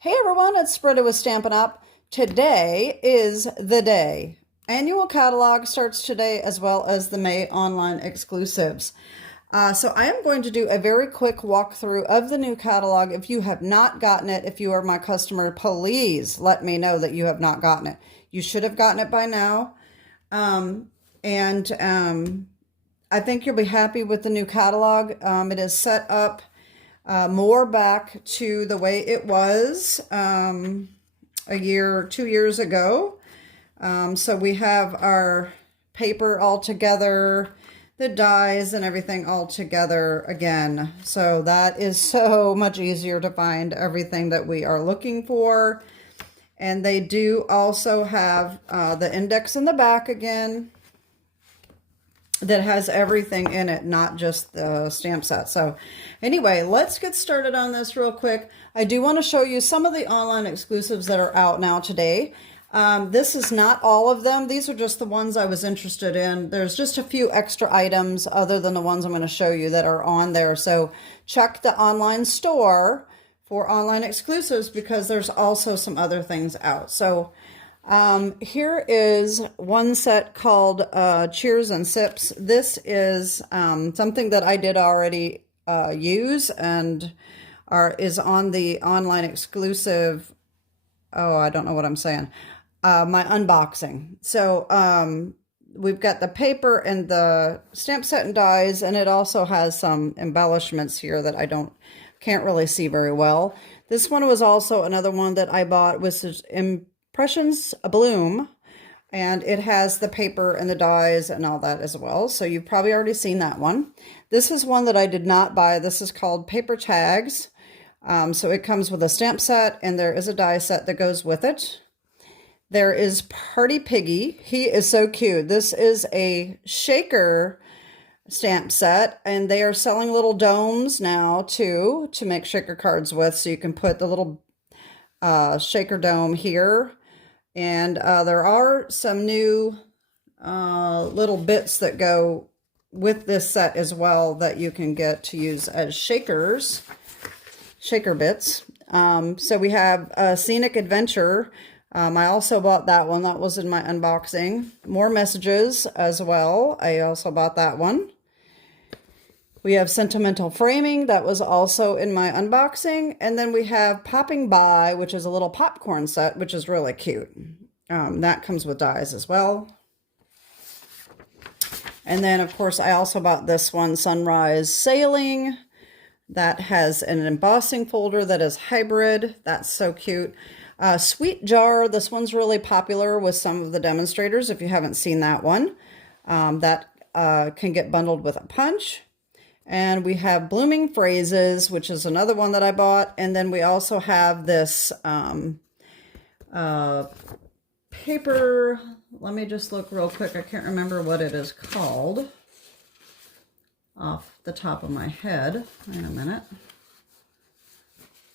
Hey everyone, it's Britta with Stampin' Up. Today is the day. Annual catalog starts today as well as the May online exclusives. So I am going to do a very quick walkthrough of the new catalog. If you have not gotten it, if you are my customer, please let me know that you have not gotten it. You should have gotten it by now. And I think you'll be happy with the new catalog. It is set up more back to the way it was a year, 2 years ago. So we have our paper all together, the dies and everything all together again. So that is so much easier to find everything that we are looking for. And they do also have the index in the back again that has everything in it, not just the stamp set. So anyway, let's get started on this real quick. I do want to show you some of the online exclusives that are out now today. This is not all of them. These are just the ones I was interested in. There's just a few extra items other than the ones I'm going to show you that are on there. So check the online store for online exclusives because there's also some other things out. So here is one set called Cheers and Sips. This is something that I did already use and is on the online exclusive. Oh, I don't know what I'm saying. My unboxing. So we've got the paper and the stamp set and dies, and it also has some embellishments here that can't really see very well. This one was also another one that I bought, which is Impressions a Bloom, and it has the paper and the dies and all that as well. So you've probably already seen that one. This is one that I did not buy. This is called Paper Tags. So it comes with a stamp set and there is a die set that goes with it. There is Party Piggy. He is so cute. This is a shaker stamp set, and they are selling little domes now too to make shaker cards with. So you can put the little shaker dome here. And there are some new little bits that go with this set as well that you can get to use as shaker bits. So we have Scenic Adventure. I also bought that one. That was in my unboxing. More Messages as well. I also bought that one. We have Sentimental Framing. That was also in my unboxing. And then we have Popping By, which is a little popcorn set, which is really cute. That comes with dies as well. And then, of course, I also bought this one, Sunrise Sailing. That has an embossing folder that is hybrid. That's so cute. Sweet Jar. This one's really popular with some of the demonstrators. If you haven't seen that one, that can get bundled with a punch. And we have Blooming Phrases, which is another one that I bought. And then we also have this paper. Let me just look real quick. I can't remember what it is called off the top of my head. Wait a minute.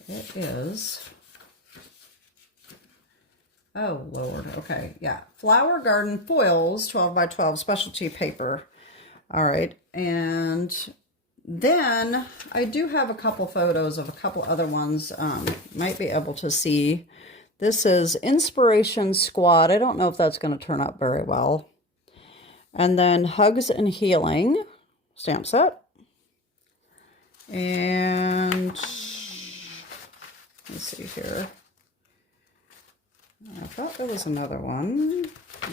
It is... Oh, Lord. Okay. Yeah. Flower Garden Foils 12 by 12 specialty paper. All right. And then I do have a couple photos of a couple other ones. Might be able to see. This is Inspiration Squad. I don't know if that's going to turn out very well. And then Hugs and Healing stamp set. And let's see here. I thought there was another one.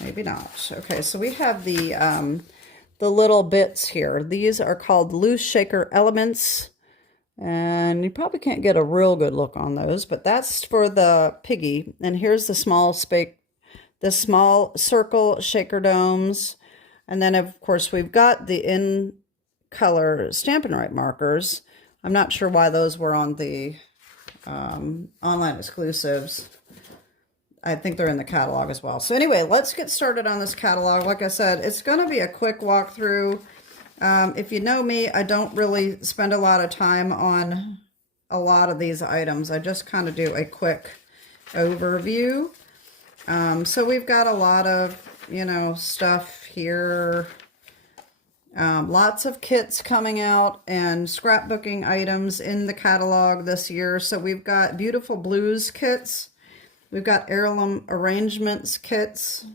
Maybe not. Okay, so we have the little bits here. These are called Loose Shaker Elements. And you probably can't get a real good look on those, but that's for the piggy. And here's the small circle shaker domes. And then, of course, we've got the in color Stampin' Up markers. I'm not sure why those were on the online exclusives. I think they're in the catalog as well. So anyway, let's get started on this catalog. Like I said, it's going to be a quick walkthrough. If you know me, I don't really spend a lot of time on a lot of these items. I just kind of do a quick overview. So we've got a lot of, stuff here. Lots of kits coming out and scrapbooking items in the catalog this year. So we've got Beautiful Blues kits. We've got Heirloom Arrangements kits.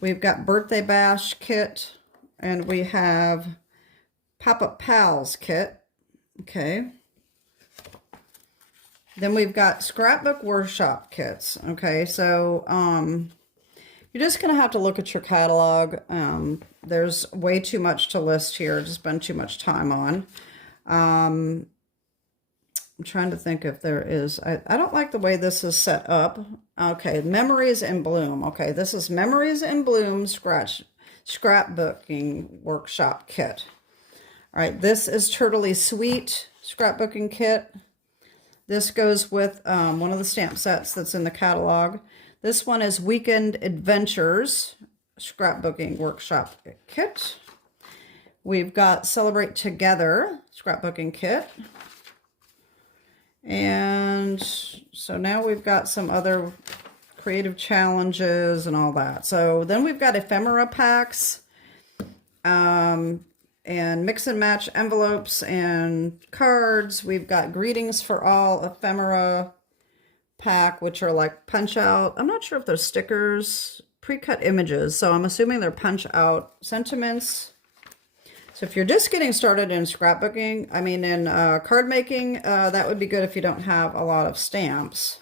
We've got Birthday Bash kit. And we have Pop-Up Pals kit. Okay. Then we've got Scrapbook Workshop kits. Okay, so you're just going to have to look at your catalog. There's way too much to list here to spend too much time on. I'm trying to think if there is. I don't like the way this is set up. Okay, Memories in Bloom. Okay, this is Memories in Bloom Scrapbooking Workshop Kit. All right, this is Turtley Sweet Scrapbooking Kit. This goes with one of the stamp sets that's in the catalog. This one is Weekend Adventures Scrapbooking Workshop Kit. We've got Celebrate Together Scrapbooking Kit. And so now we've got some other creative challenges and all that. So then we've got ephemera packs. And mix and match envelopes and cards. We've got Greetings for All ephemera pack, which are like punch out. I'm not sure if they're stickers, pre-cut images. So I'm assuming they're punch out sentiments. So if you're just getting started in scrapbooking, I mean in card making, that would be good if you don't have a lot of stamps.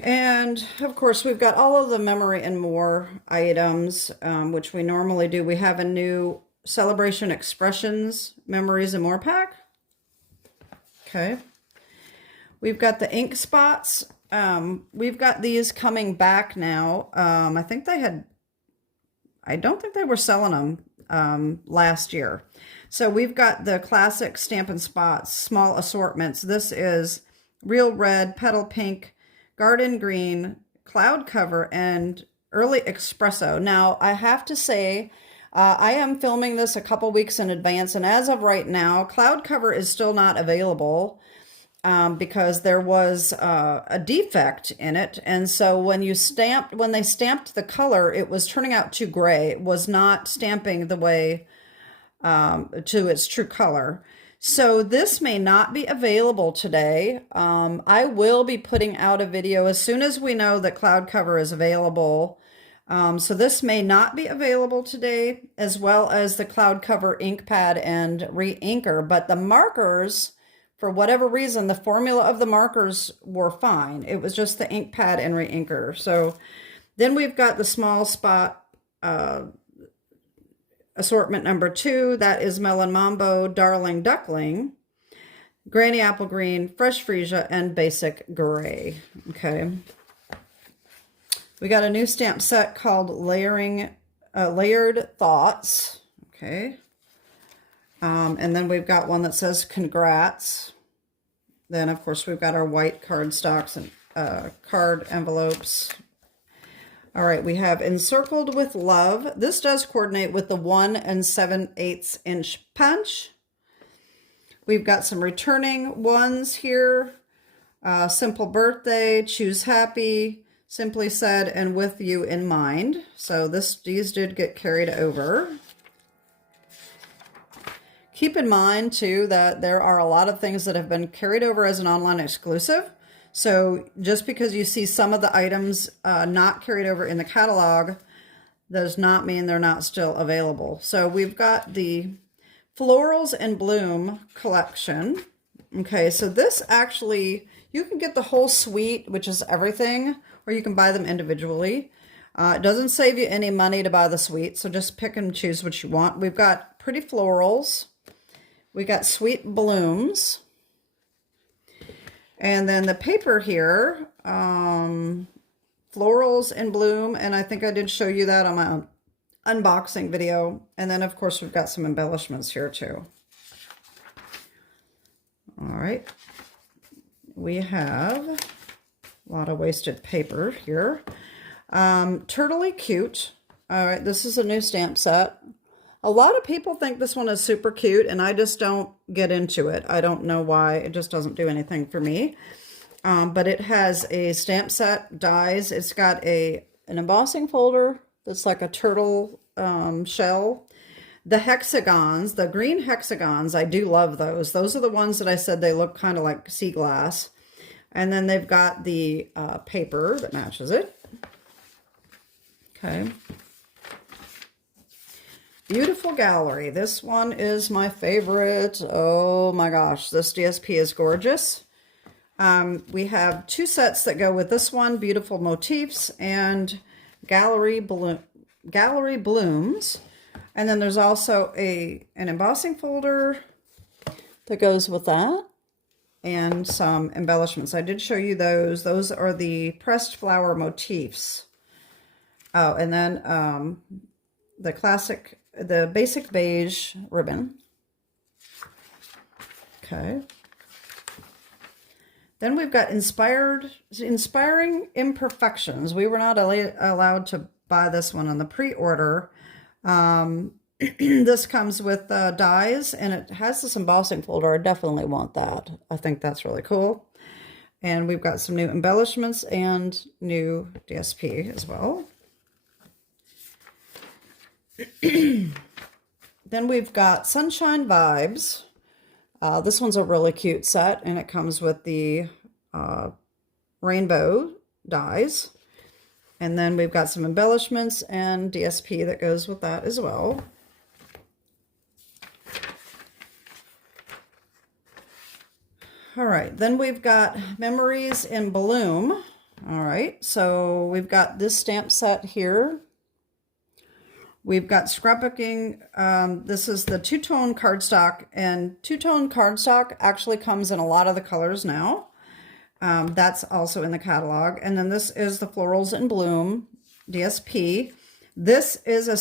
And of course, we've got all of the Memory and More items, which we normally do. We have a new Celebration Expressions Memories and More pack. Okay. We've got the ink spots. We've got these coming back now. I think they had, I don't think they were selling them last year. So we've got the classic Stampin' Spots, small assortments. This is Real Red, Petal Pink, Garden Green, Cloud Cover, and Early Espresso. Now, I have to say, I am filming this a couple weeks in advance, and as of right now, Cloud Cover is still not available because there was a defect in it, and so when they stamped the color, it was turning out too gray. It was not stamping the way to its true color. So this may not be available today. I will be putting out a video as soon as we know that Cloud Cover is available. So this may not be available today, as well as the Cloud Cover ink pad and re-inker. But the markers, for whatever reason, the formula of the markers were fine. It was just the ink pad and re-inker. So then we've got the small spot assortment number 2, that is Melon Mambo, Darling Duckling, Granny Apple Green, Fresh Freesia, and Basic Gray. Okay. We got a new stamp set called Layered Thoughts. Okay. And then we've got one that says Congrats. Then, of course, we've got our white card stocks and card envelopes. All right, we have Encircled with Love. This does coordinate with the 1 7/8 inch punch. We've got some returning ones here. Simple Birthday, Choose Happy, Simply Said, and With You in Mind. So these did get carried over. Keep in mind, too, that there are a lot of things that have been carried over as an online exclusive. So just because you see some of the items not carried over in the catalog does not mean they're not still available. So we've got the Florals in Bloom collection. Okay, so this actually, you can get the whole suite, which is everything, or you can buy them individually. It doesn't save you any money to buy the suite, so just pick and choose what you want. We've got Pretty Florals. We got Sweet Blooms. And then the paper here, Florals in Bloom, and I think I did show you that on my unboxing video. And then, of course, we've got some embellishments here, too. All right. We have a lot of wasted paper here. Turtley Cute. All right, this is a new stamp set. A lot of people think this one is super cute, and I just don't get into it. I don't know why. It just doesn't do anything for me. But it has a stamp set, dies. It's got an embossing folder that's like a turtle shell. The hexagons, the green hexagons, I do love those. Those are the ones that I said they look kind of like sea glass. And then they've got the paper that matches it. Okay. Beautiful gallery. This one is my favorite. Oh my gosh, this DSP is gorgeous. We have 2 sets that go with this one, beautiful motifs and gallery blooms. And then there's also an embossing folder that goes with that and some embellishments. I did show you those. Those are the pressed flower motifs. Oh, and then the basic beige ribbon. Okay. Then we've got Inspiring Imperfections. We were not allowed to buy this one on the pre-order. This comes with dies, and it has this embossing folder. I definitely want that. I think that's really cool. And we've got some new embellishments and new DSP as well. Then we've got Sunshine Vibes. This one's a really cute set, and it comes with the rainbow dies. And then we've got some embellishments and DSP that goes with that as well. All right, then we've got Memories in Bloom. All right, so we've got this stamp set here. We've got scrapbooking. This is the two-tone cardstock, and two-tone cardstock actually comes in a lot of the colors now. That's also in the catalog. And then this is the Florals in Bloom DSP. This is a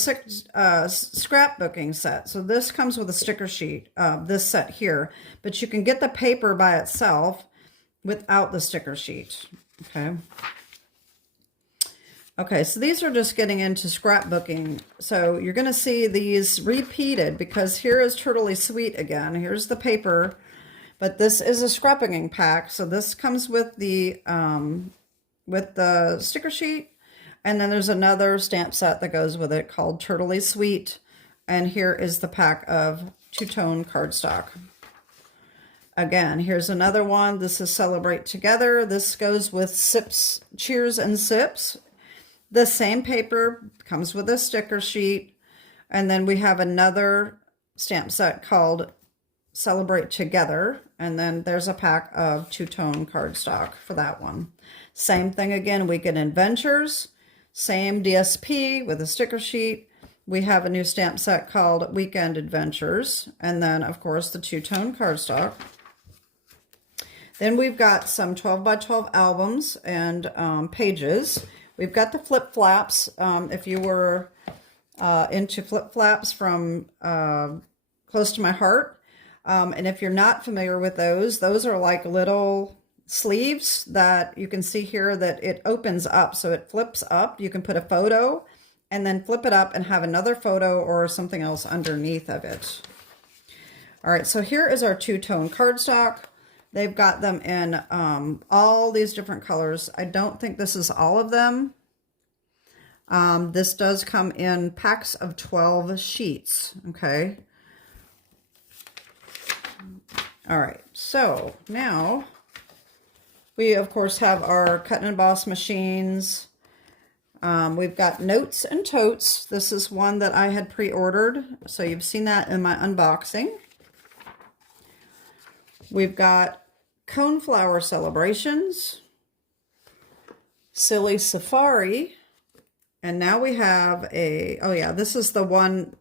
scrapbooking set. So this comes with a sticker sheet, this set here. But you can get the paper by itself without the sticker sheet. Okay. Okay, so these are just getting into scrapbooking. So you're going to see these repeated because here is Turtley Sweet again. Here's the paper, but this is a scrapbooking pack. So this comes with the sticker sheet, and then there's another stamp set that goes with it called Turtley Sweet. And here is the pack of two-tone cardstock. Again, here's another one. This is Celebrate Together. This goes with Sips, Cheers and Sips. The same paper comes with a sticker sheet. And then we have another stamp set called Celebrate Together. And then there's a pack of two-tone cardstock for that one. Same thing again, Weekend Adventures. Same DSP with a sticker sheet. We have a new stamp set called Weekend Adventures. And then, of course, the two-tone cardstock. Then we've got some 12 by 12 albums and pages. We've got the flip flaps. If you were into flip flaps from Close to My Heart, and if you're not familiar with those are like little sleeves that you can see here that it opens up. So it flips up. You can put a photo and then flip it up and have another photo or something else underneath of it. All right, so here is our two-tone cardstock. They've got them in all these different colors. I don't think this is all of them. This does come in packs of 12 sheets, okay? All right, so now we, of course, have our cut and emboss machines. We've got Notes and Totes. This is one that I had pre-ordered, so you've seen that in my unboxing. We've got Coneflower Celebrations, Silly Safari, and now we have a, oh yeah, this is the 1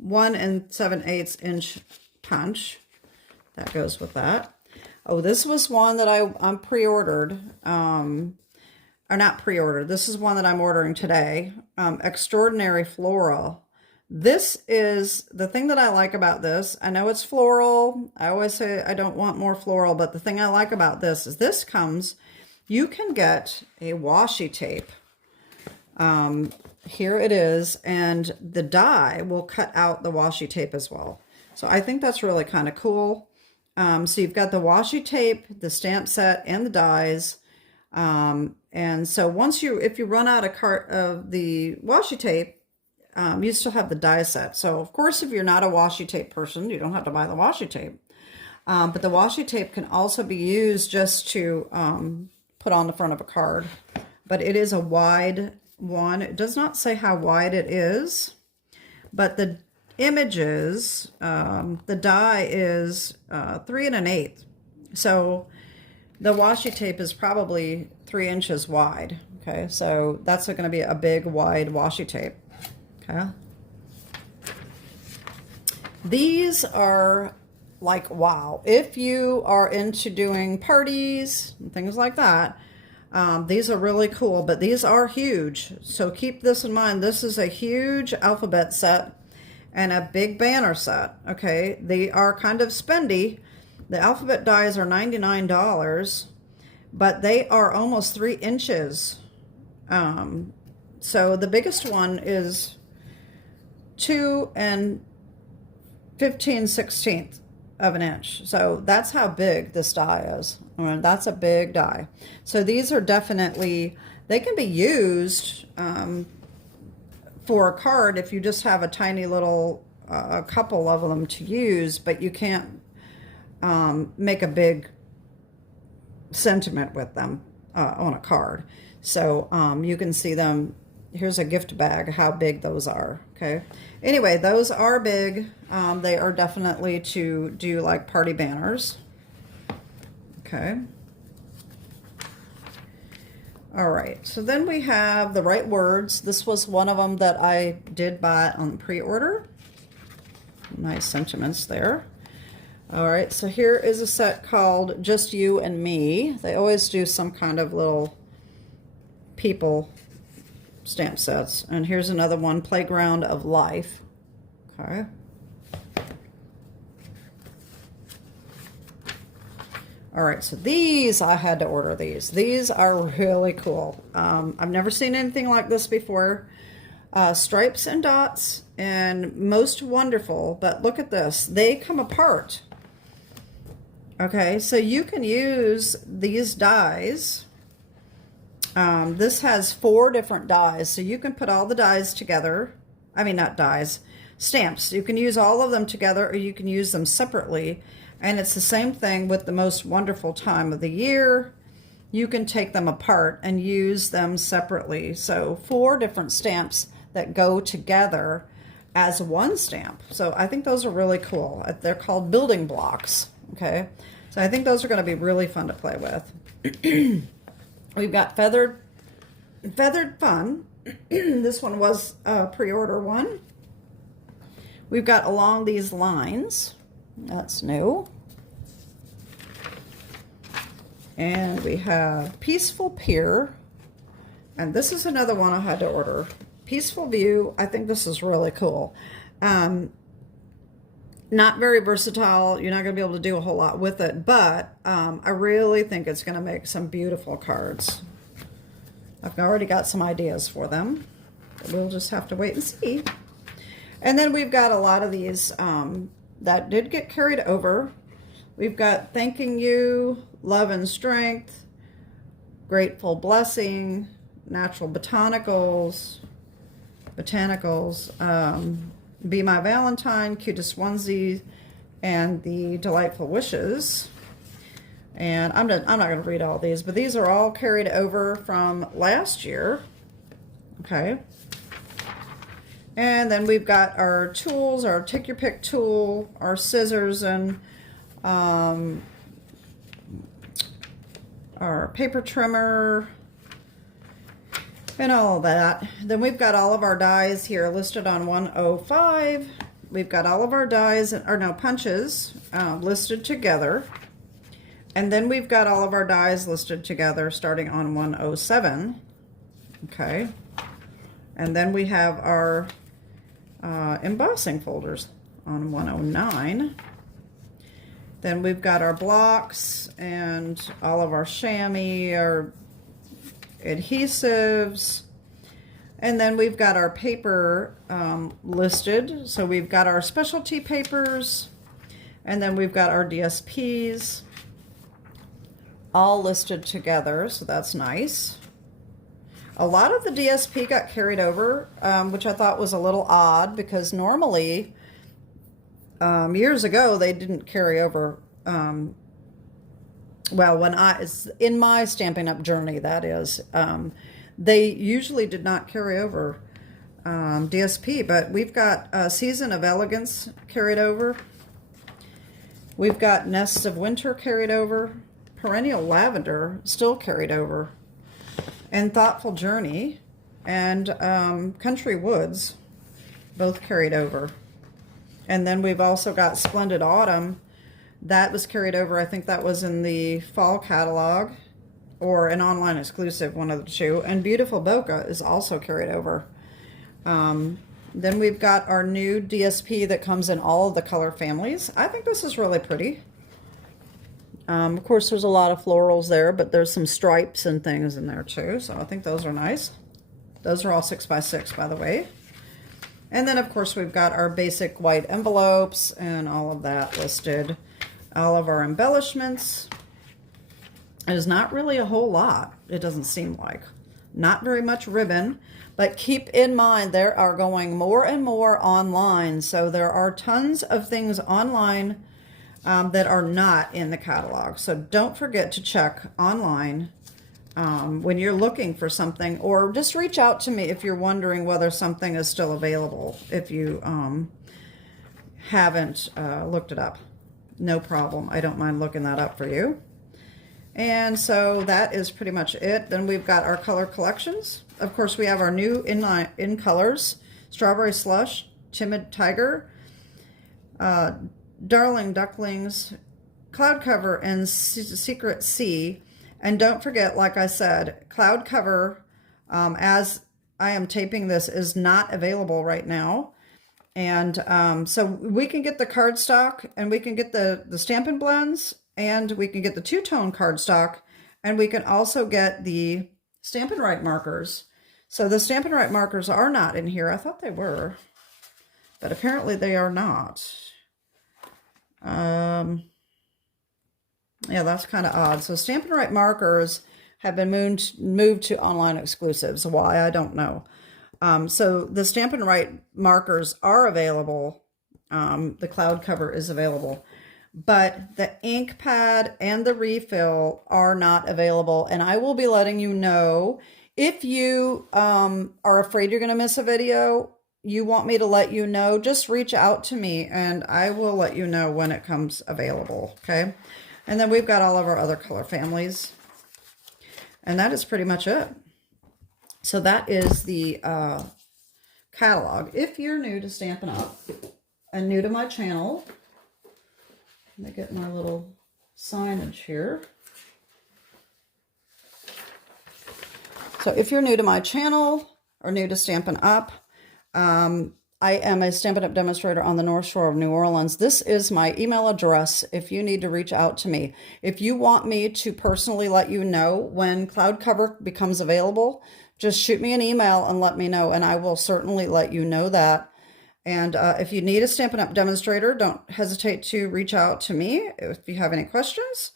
7/8 inch punch. That goes with that. Oh, this was one that I pre-ordered, or not pre-ordered. This is one that I'm ordering today. Extraordinary Floral. This is the thing that I like about this. I know it's floral. I always say I don't want more floral, but the thing I like about this is this comes, you can get a washi tape. Here it is, and the die will cut out the washi tape as well. So I think that's really kind of cool. So you've got the washi tape, the stamp set, and the dies. And so if you run out of the washi tape, you still have the die set. So of course, if you're not a washi tape person, you don't have to buy the washi tape. But the washi tape can also be used just to put on the front of a card. But it is a wide one. It does not say how wide it is, but the images, the die is 3 1/8. So the washi tape is probably 3 inches wide. Okay, so that's going to be a big, wide washi tape. Okay. These are like, wow. If you are into doing parties and things like that, these are really cool, but these are huge. So keep this in mind. This is a huge alphabet set and a big banner set. Okay, they are kind of spendy. The alphabet dies are $99, but they are almost 3 inches. So the biggest one is 2 15/16 of an inch. So that's how big this die is. I mean, that's a big die. So these are definitely, they can be used for a card if you just have a tiny little, a couple of them to use, but you can't make a big sentiment with them on a card. So you can see them. Here's a gift bag, how big those are. Okay. Anyway, those are big. They are definitely to do like party banners. Okay. All right. So then we have the right words. This was one of them that I did buy on pre-order. Nice sentiments there. All right. So here is a set called Just You and Me. They always do some kind of little people stamp sets. And here's another one, Playground of Life. Okay. All right, so these, I had to order these. These are really cool. I've never seen anything like this before. Stripes and dots, and most wonderful, but look at this. They come apart. Okay, so you can use these dies. This has 4 different dies, so you can put all the dies together. I mean, not dies, stamps. You can use all of them together, or you can use them separately. And it's the same thing with the most wonderful time of the year. You can take them apart and use them separately. So 4 different stamps that go together as one stamp. So I think those are really cool. They're called building blocks. Okay, so I think those are going to be really fun to play with. We've got Feathered Fun. This one was a pre-order one. We've got Along These Lines. That's new. And we have Peaceful Pier. And this is another one I had to order. Peaceful View. I think this is really cool. Not very versatile. You're not going to be able to do a whole lot with it, but I really think it's going to make some beautiful cards. I've already got some ideas for them. We'll just have to wait and see. And then we've got a lot of these that did get carried over. We've got Thanking You, Love and Strength, Grateful Blessing, Natural Botanicals, Be My Valentine, Cutest Onesie, and the Delightful Wishes. And I'm not going to read all these, but these are all carried over from last year. Okay. And then we've got our tools, our take your pick tool, our scissors, and our paper trimmer, and all that. Then we've got all of our dies here listed on 105. We've got all of our dies, or no, punches listed together. And then we've got all of our dies listed together starting on 107. Okay. And then we have our embossing folders on 109. Then we've got our blocks and all of our chamois, our adhesives, and then we've got our paper listed. So we've got our specialty papers, and then we've got our DSPs, all listed together, so that's nice. A lot of the DSP got carried over, which I thought was a little odd because normally, years ago, they didn't carry over. Well, in my Stampin' Up! Journey, that is, they usually did not carry over DSP, but we've got Season of Elegance carried over. We've got Nests of Winter carried over. Perennial Lavender still carried over. And Thoughtful Journey and Country Woods both carried over. And then we've also got Splendid Autumn. That was carried over. I think that was in the fall catalog or an online exclusive, one of the two. And Beautiful Bokeh is also carried over. Then we've got our new DSP that comes in all of the color families. I think this is really pretty. Of course, there's a lot of florals there, but there's some stripes and things in there too. So I think those are nice. Those are all 6x6, by the way. And then, of course, we've got our basic white envelopes and all of that listed. All of our embellishments. There's not really a whole lot, it doesn't seem like. Not very much ribbon, but keep in mind there are going more and more online. So there are tons of things online that are not in the catalog. So don't forget to check online when you're looking for something, or just reach out to me if you're wondering whether something is still available if you haven't looked it up. No problem. I don't mind looking that up for you. And so that is pretty much it. Then we've got our color collections. Of course, we have our new in colors, Strawberry Slush, Timid Tiger, Darling Ducklings, Cloud Cover, and Secret Sea. And don't forget, like I said, Cloud Cover, as I am taping this, is not available right now. And so we can get the cardstock, and we can get the Stampin' Blends, and we can get the two-tone cardstock, and we can also get the Stampin' Right markers. So the Stampin' Right markers are not in here. I thought they were, but apparently they are not. Yeah, that's kind of odd. So Stampin' Right markers have been moved to online exclusives. Why, I don't know. So the Stampin' Right markers are available. The Cloud Cover is available. But the ink pad and the refill are not available. And I will be letting you know if you are afraid you're going to miss a video, you want me to let you know, just reach out to me and I will let you know when it comes available. Okay. And then we've got all of our other color families. And that is pretty much it. So that is the catalog. If you're new to Stampin' Up! And new to my channel, let me get my little signage here. So if you're new to my channel or new to Stampin' Up, I am a Stampin' Up! Demonstrator on the North Shore of New Orleans. This is my email address if you need to reach out to me. If you want me to personally let you know when Cloud Cover becomes available, just shoot me an email and let me know, and I will certainly let you know that. And if you need a Stampin' Up! Demonstrator, don't hesitate to reach out to me if you have any questions.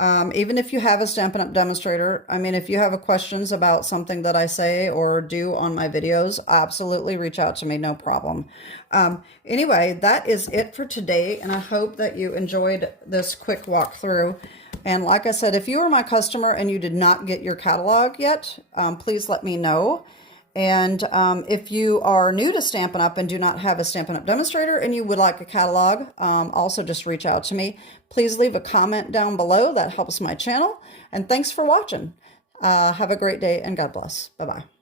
Even if you have a Stampin' Up! Demonstrator, I mean, if you have questions about something that I say or do on my videos, absolutely reach out to me, no problem. Anyway, that is it for today, and I hope that you enjoyed this quick walkthrough. And like I said, if you are my customer and you did not get your catalog yet, please let me know. And if you are new to Stampin' Up! And do not have a Stampin' Up! Demonstrator and you would like a catalog, also just reach out to me. Please leave a comment down below. That helps my channel. And thanks for watching. Have a great day and God bless. Bye-bye.